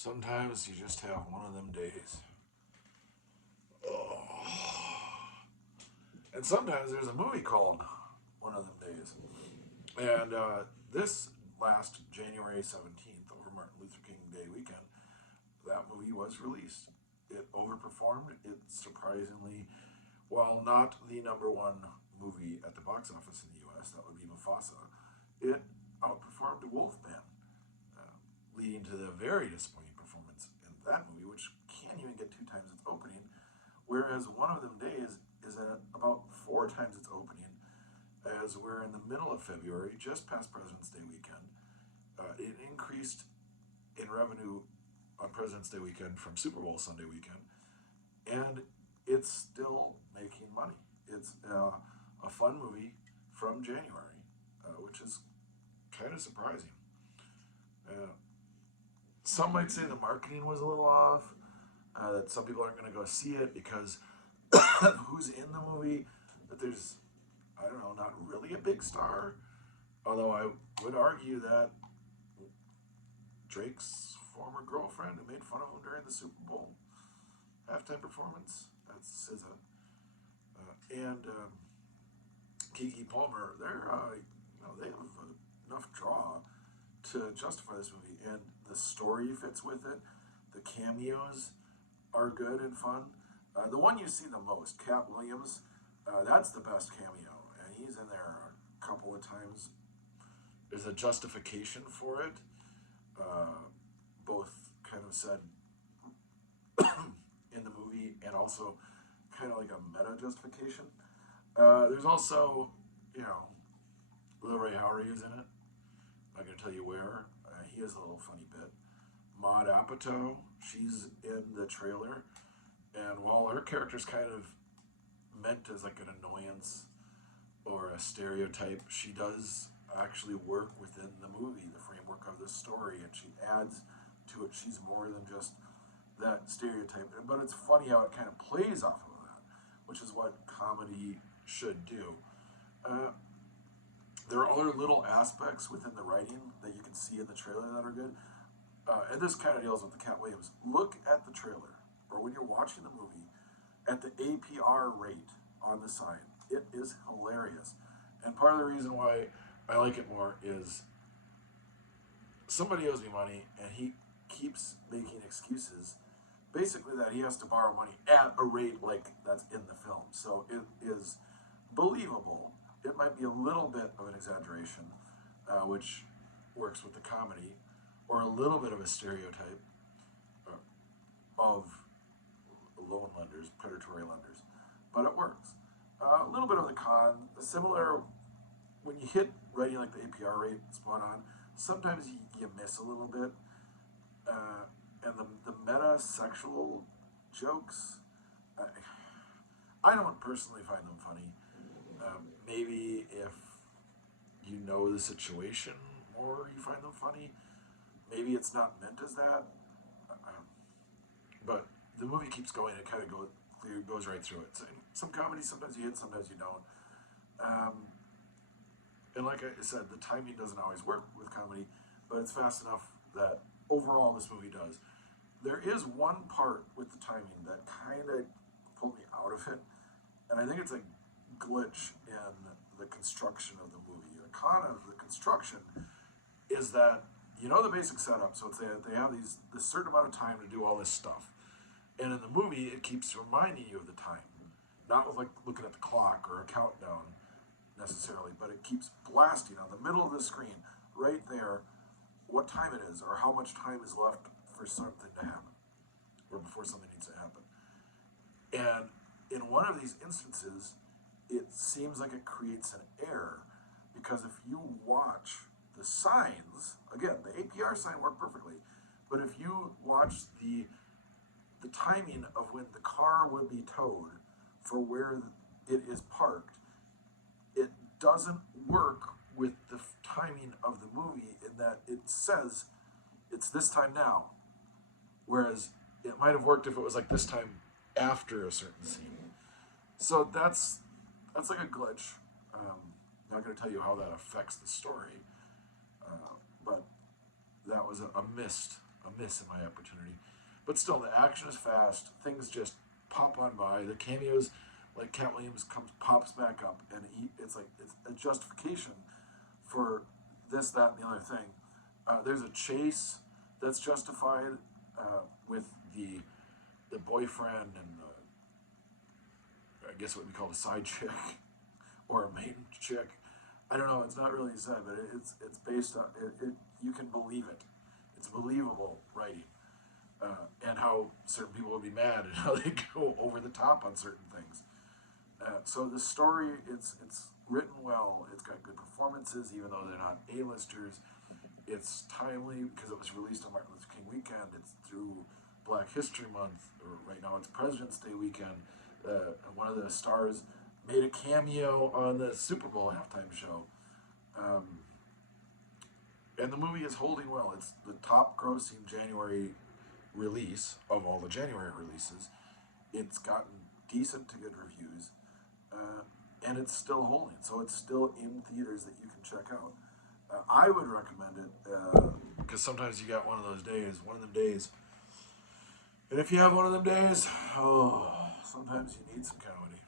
Sometimes you just have one of them days. Oh. And sometimes there's a movie called One of Them Days. And this last January 17th, over Martin Luther King Day weekend, that movie was released. It overperformed. It surprisingly, while not the number one movie at the box office in the US, that would be Mufasa, it outperformed Wolfman, uh, leading to the very disappointing performance in that movie, which can't even get two times its opening, whereas One of Them Days is at about four times its opening, as we're in the middle of February, just past President's Day weekend. It increased in revenue on President's Day weekend from Super Bowl Sunday weekend, and it's still making money. It's a fun movie from January, which is kind of surprising. Uh, some might say the marketing was a little off, that some people aren't going to go see it because who's in the movie, that there's, I don't know, not really a big star. Although I would argue that Drake's former girlfriend who made fun of him during the Super Bowl halftime performance, that's SZA, and Keke Palmer, they have enough draw to justify this movie, and the story fits with it. The cameos are good and fun. The one you see the most, KATT Williams, that's the best cameo, and he's in there a couple of times. There's a justification for it, both kind of said in the movie and also kind of like a meta justification. There's also, Lil Ray Howery is in it. I'm not going to tell you where. He has a little funny bit. Maude Apatow, she's in the trailer. And while her character's kind of meant as like an annoyance or a stereotype, she does actually work within the movie, the framework of the story, and she adds to it. She's more than just that stereotype. But it's funny how it kind of plays off of that, which is what comedy should do. Uh, there are other little aspects within the writing that you can see in the trailer that are good. And this kind of deals with the KATT Williams. Look at the trailer, or when you're watching the movie, at the APR rate on the sign. It is hilarious. And part of the reason why I like it more is somebody owes me money, and he keeps making excuses, basically that he has to borrow money at a rate like that's in the film. So it is believable. It might be a little bit of an exaggeration, which works with the comedy, or a little bit of a stereotype of loan lenders, predatory lenders, but it works. A little bit of the con, similar, when you hit writing like the APR rate spot on, sometimes you miss a little bit. And the meta sexual jokes, I don't personally find them funny. Maybe if you know the situation more, you find them funny. Maybe it's not meant as that. But the movie keeps going. It kind of goes right through it. So some comedy, sometimes you hit, sometimes you don't. And like I said, the timing doesn't always work with comedy, but it's fast enough that overall this movie does. There is one part with the timing that kind of pulled me out of it, and I think it's a glitch in the construction of the movie. The con of the construction is that the basic setup. So it's they have this certain amount of time to do all this stuff, and in the movie it keeps reminding you of the time, not with like looking at the clock or a countdown necessarily, but it keeps blasting on the middle of the screen right there what time it is or how much time is left for something to happen or before something needs to happen. And in one of these instances, it seems like it creates an error because if you watch the signs, again, the APR sign worked perfectly, but if you watch the timing of when the car would be towed for where it is parked, it doesn't work with the timing of the movie in that it says it's this time now, whereas it might have worked if it was like this time after a certain scene. So that's like a glitch. Not going to tell you how that affects the story, but that was a missed a miss in my opportunity. But still, the action is fast. Things just pop on by. The cameos, like KATT Williams pops back up, and it's like it's a justification for this, that, and the other thing. There's a chase that's justified with the boyfriend and I guess what we call a side chick or a main chick. I don't know. It's not really said, but it's based on it. You can believe it. It's believable writing, and how certain people will be mad and how they go over the top on certain things. So the story, it's written well. It's got good performances, even though they're not A-listers. It's timely because it was released on Martin Luther King weekend. It's through Black History Month, or right now it's President's Day weekend. One of the stars made a cameo on the Super Bowl halftime show. And the movie is holding well. It's the top grossing January release of all the January releases. It's gotten decent to good reviews. And it's still holding. So it's still in theaters that you can check out. I would recommend it because sometimes you got one of those days, and if you have one of them days, oh, sometimes you need some comedy.